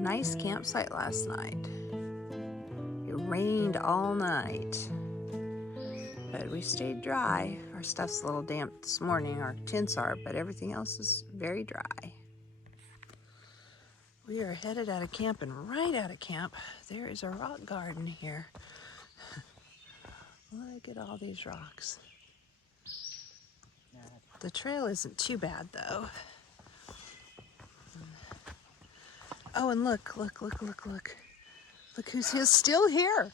Nice campsite last night. It rained all night, but we stayed dry. Our stuff's a little damp this morning, our tents are, but everything else is very dry. We are headed out of camp, and right out of camp, there is a rock garden here. Look at all these rocks. The trail isn't too bad though. Oh, and look. Look who's still here.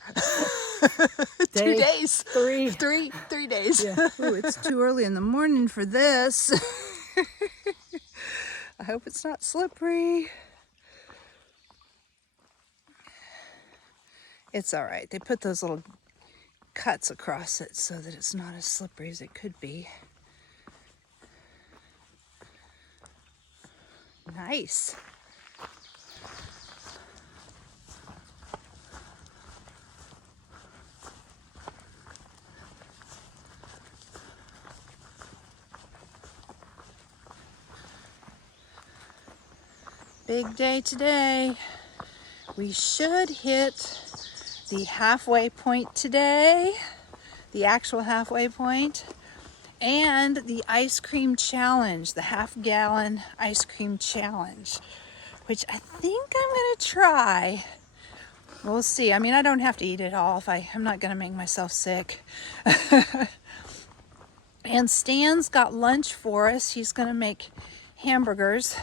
2 days. Three days. Yeah. Ooh, it's too early in the morning for this. I hope it's not slippery. It's all right. They put those little cuts across it so that it's not as slippery as it could be. Nice. Big day today. We should hit the halfway point today, the actual halfway point, and the ice cream challenge, the half-gallon ice cream challenge, which I think I'm gonna try. We'll see. I mean, I don't have to eat it all if I'm not gonna make myself sick. And Stan's got lunch for us. He's gonna make hamburgers.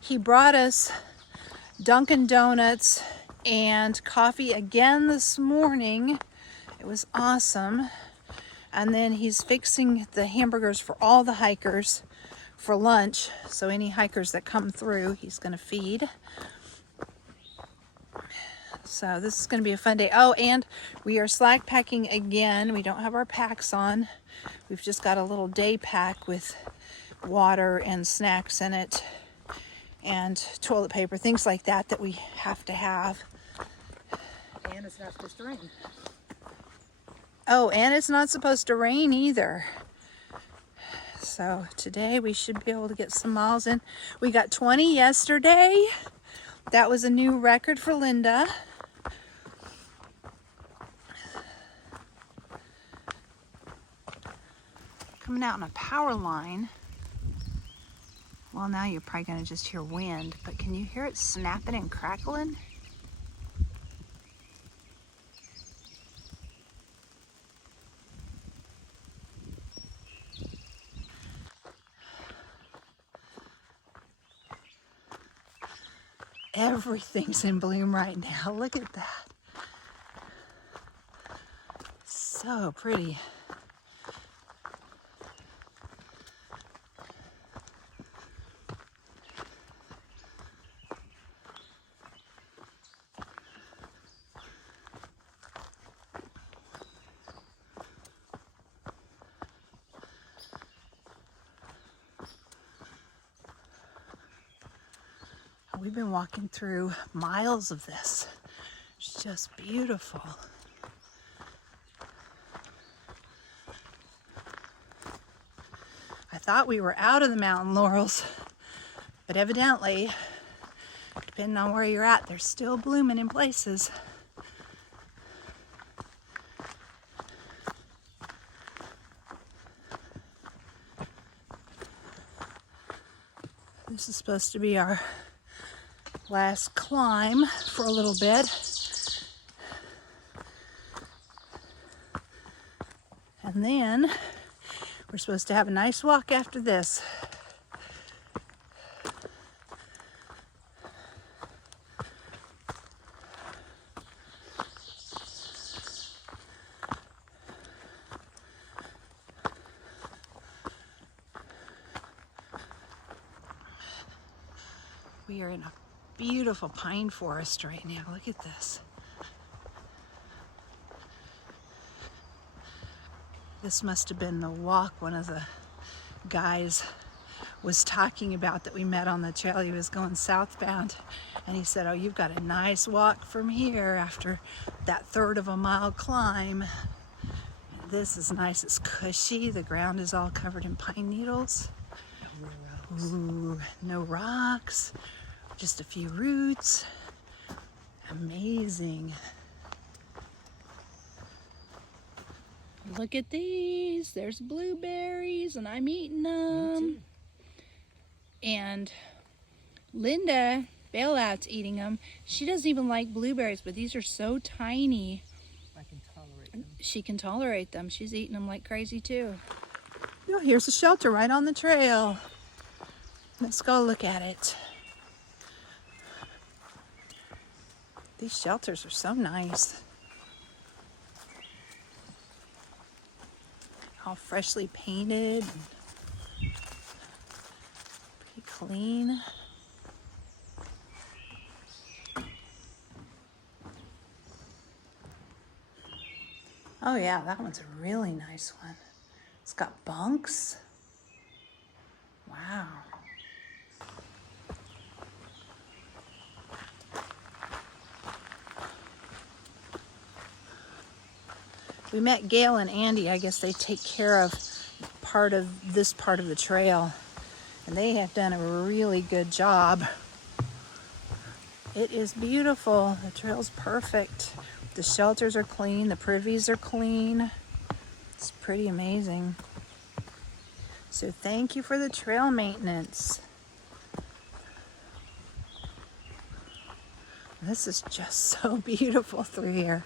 He brought us Dunkin' Donuts and coffee again this morning. It was awesome. And then he's fixing the hamburgers for all the hikers for lunch. So any hikers that come through, he's gonna feed. So this is gonna be a fun day. Oh, and we are slack packing again. We don't have our packs on. We've just got a little day pack with water and snacks in it and toilet paper, things like that that we have to have. And it's not supposed to rain. Oh, and it's not supposed to rain either. So today we should be able to get some miles in. We got 20 yesterday. That was a new record for Linda. Coming out on a power line. Well, now you're probably going to just hear wind, but can you hear it snapping and crackling? Everything's in bloom right now. Look at that. So pretty. We've been walking through miles of this. It's just beautiful. I thought we were out of the mountain laurels, but evidently, depending on where you're at, they're still blooming in places. This is supposed to be our last climb for a little bit. And then we're supposed to have a nice walk after this. We are in a beautiful pine forest right now. Look at this. This must have been the walk one of the guys was talking about that we met on the trail. He was going southbound and he said, oh, you've got a nice walk from here after that third of a mile climb. This is nice. It's cushy. The ground is all covered in pine needles. No rocks. Ooh, no rocks. Just a few roots. Amazing. Look at these. There's blueberries and I'm eating them. And Linda, Bailout's eating them. She doesn't even like blueberries, but these are so tiny. I can tolerate them. She can tolerate them. She's eating them like crazy too. Oh, here's a shelter right on the trail. Let's go look at it. These shelters are so nice. All freshly painted. Pretty clean. Oh yeah, that one's a really nice one. It's got bunks. Wow. We met Gail and Andy. I guess they take care of this part of the trail. And they have done a really good job. It is beautiful. The trail's perfect. The shelters are clean. The privies are clean. It's pretty amazing. So thank you for the trail maintenance. This is just so beautiful through here.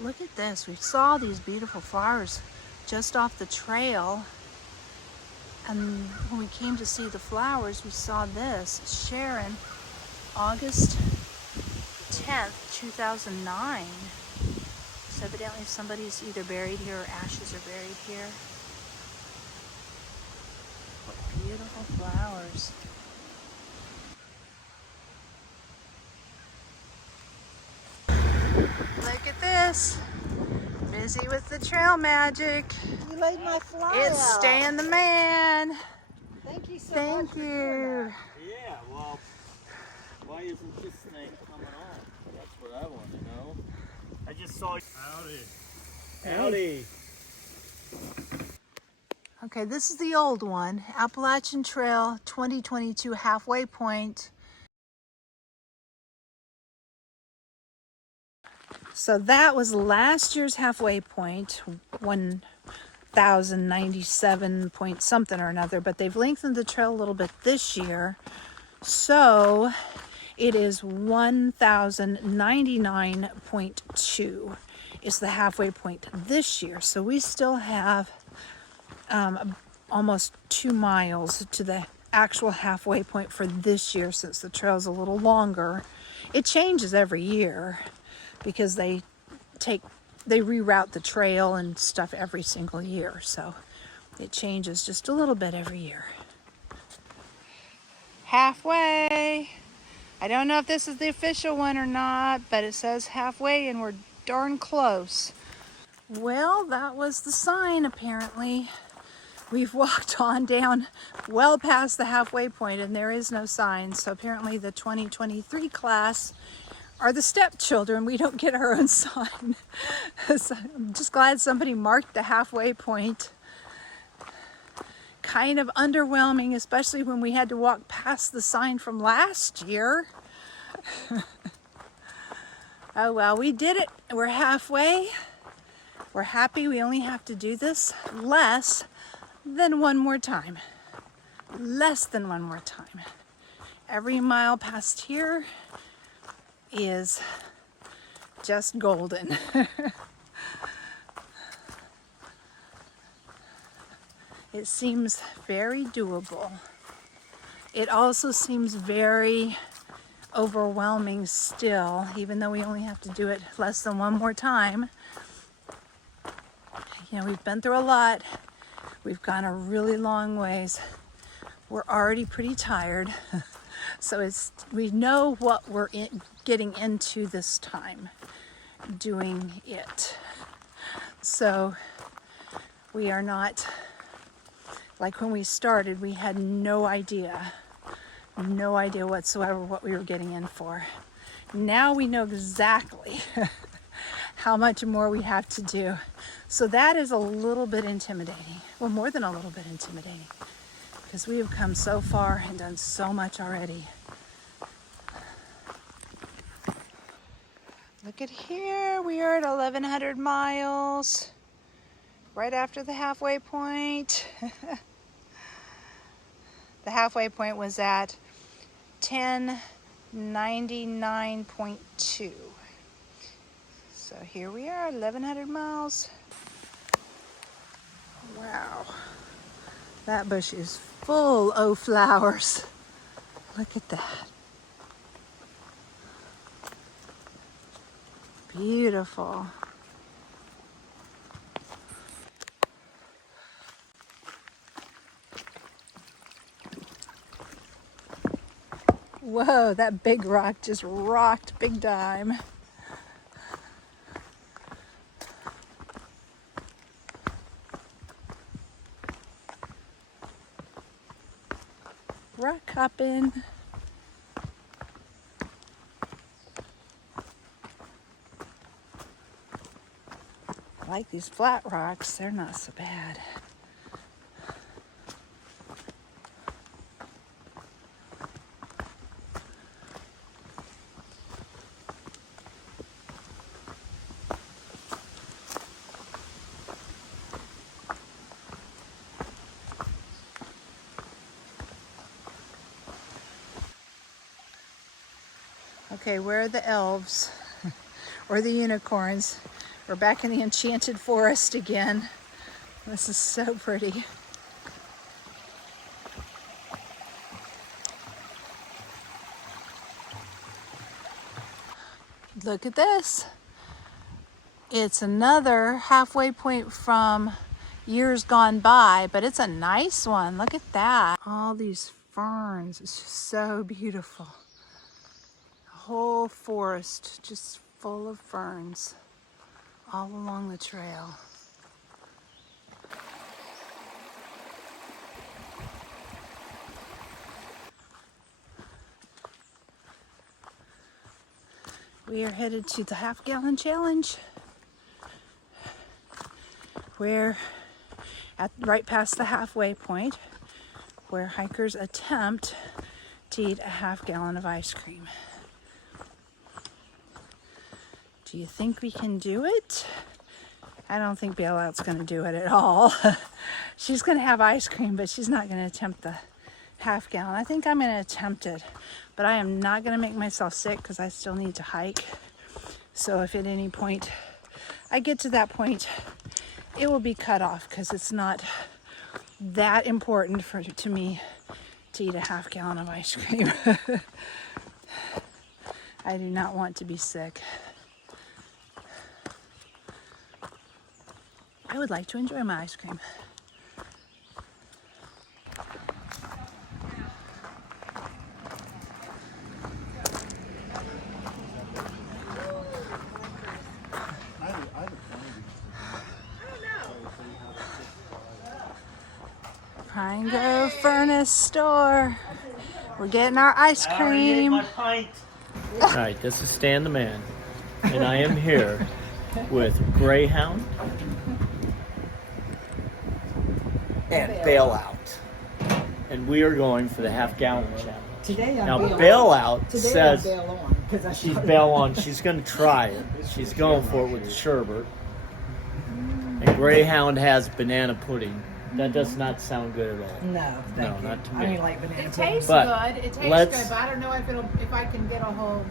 Look at this. We saw these beautiful flowers just off the trail. And when we came to see the flowers, we saw this. Sharon, August 10th, 2009. So evidently somebody's either buried here or ashes are buried here. What beautiful flowers. Look at this. Busy with the trail magic. You laid my flower It's out. Stan the man. Thank you so much. Thank for doing you. that. Yeah, well, why isn't this thing coming on? That's what I want to know. I just saw. Howdy. Howdy. Okay, this is the old one. Appalachian Trail 2022 halfway point. So that was last year's halfway point, 1,097 point something or another, but they've lengthened the trail a little bit this year. So it is 1,099.2 is the halfway point this year. So we still have almost 2 miles to the actual halfway point for this year, since the trail's a little longer. It changes every year because they reroute the trail and stuff every single year, so it changes just a little bit every year. Halfway. I don't know if this is the official one or not, but it says halfway and we're darn close. Well, that was the sign apparently. We've walked on down well past the halfway point and there is no sign, so apparently the 2023 class are the stepchildren. We don't get our own sign. So I'm just glad somebody marked the halfway point. Kind of underwhelming, especially when we had to walk past the sign from last year. Oh well, we did it. We're halfway. We're happy. We only have to do this less than one more time. Less than one more time. Every mile past here is just golden. It seems very doable. It also seems very overwhelming still, even though we only have to do it less than one more time. You know, we've been through a lot. We've gone a really long ways. We're already pretty tired. So we know what we're getting into this time, doing it. So we are not, like when we started, we had no idea whatsoever what we were getting in for. Now we know exactly how much more we have to do. So that is a little bit intimidating. Well, more than a little bit intimidating. because we have come so far and done so much already. Look at here, we are at 1,100 miles, right after the halfway point. The halfway point was at 1099.2. So here we are, 1,100 miles. Wow, that bush is full of flowers. Look at that. Beautiful. Whoa, that big rock just rocked big time. Rock hopping. I like these flat rocks, they're not so bad. Okay, where are the elves or the unicorns? We're back in the enchanted forest again. This is so pretty. Look at this. It's another halfway point from years gone by, but it's a nice one. Look at that. All these ferns, it's just so beautiful. Whole forest just full of ferns all along the trail. We are headed to the half-gallon challenge, where right past the halfway point, where hikers attempt to eat a half-gallon of ice cream. Do you think we can do it? I don't think Bailout's going to do it at all. She's going to have ice cream, but she's not going to attempt the half gallon. I think I'm going to attempt it, but I am not going to make myself sick because I still need to hike. So if at any point I get to that point, it will be cut off because it's not that important to me to eat a half gallon of ice cream. I do not want to be sick. I would like to enjoy my ice cream. Pine Grove Furnace Store. We're getting our ice cream. My pint. All right, this is Stan the Man, and I am here with Greyhound and Bailout, and we are going for the half-gallon challenge. Today I'm Now Bailout. Bailout Today says I'm Bail on, 'cause I she's started- bail on. She's going to try it. She's going for it with the sherbet. And Greyhound has banana pudding. That does not sound good at all. No, thank you. not to I me. don't like banana It pudding. tastes But good. It tastes let's- good, but I don't know if I can get a whole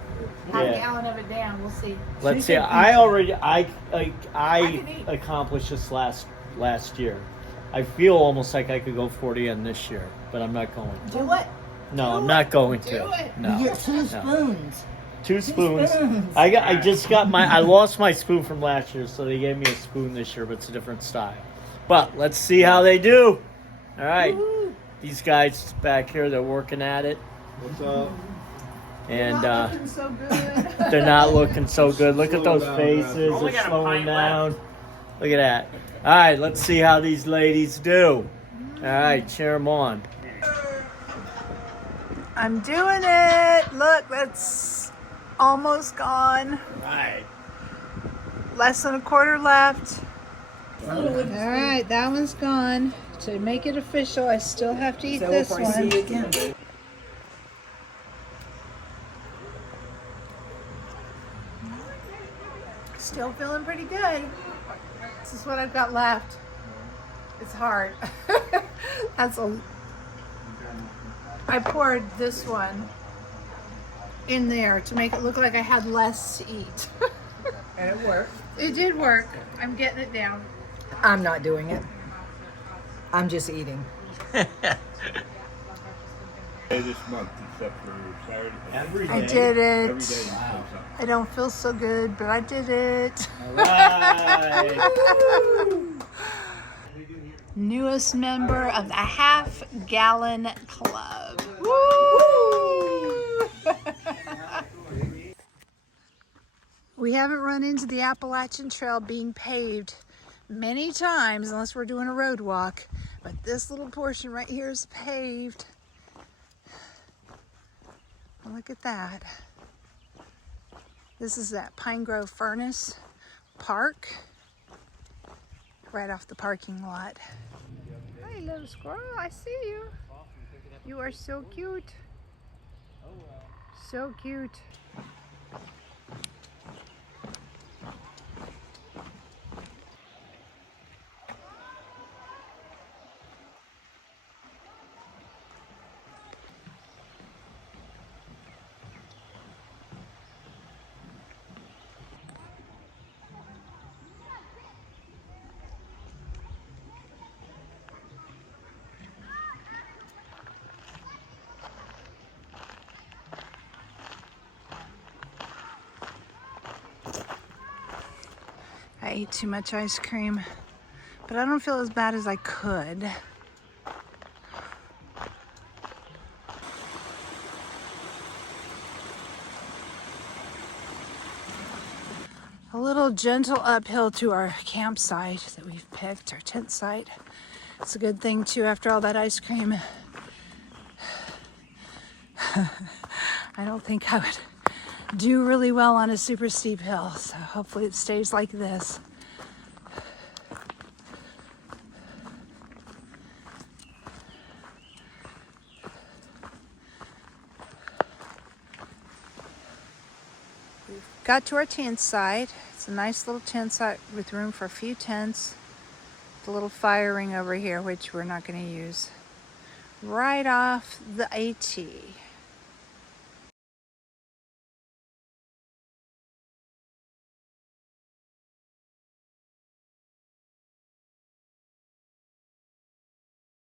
half Yeah. gallon of it down. We'll see. Let's She see. can I can eat. accomplished this last year. I feel almost like I could go 40 in this year, but I'm not going to. Do it. No, Do I'm it. not going to. Do it. No. You get two no. spoons. Two spoons. spoons. I just got I lost my spoon from last year, so they gave me a spoon this year, but it's a different style. But let's see how they do. All right. Woo-hoo. These guys back here, they're working at it. What's up? And Not looking so good. they're not looking so good. Look at Slow those down, faces. guys. They're slowing down. Look at that. All right, let's see how these ladies do. All right, cheer them on. I'm doing it. Look, that's almost gone. All right. Less than a quarter left. All right, that one's gone. To make it official, I still have to eat this if I one. see you again. Still feeling pretty good. This is what I've got left. It's hard. I poured this one in there to make it look like I had less to eat. And it worked. It did work. I'm getting it down. I'm not doing it. I'm just eating. This month, except for Saturday. Every day. I did Every it. day you say something. I don't feel so good, but I did it. Right. Newest member of the Half Gallon Club. Woo! We haven't run into the Appalachian Trail being paved many times unless we're doing a road walk, but this little portion right here is paved. Look at that. This is that Pine Grove Furnace Park, right off the parking lot. Hi, little squirrel, I see you. You are so cute. So cute. I ate too much ice cream, but I don't feel as bad as I could. A little gentle uphill to our campsite that we've picked, our tent site. It's a good thing too after all that ice cream. I don't think I would do really well on a super steep hill, so hopefully it stays like this. We've got to our tent site. It's a nice little tent site with room for a few tents. The little fire ring over here, which we're not going to use. Right off the AT.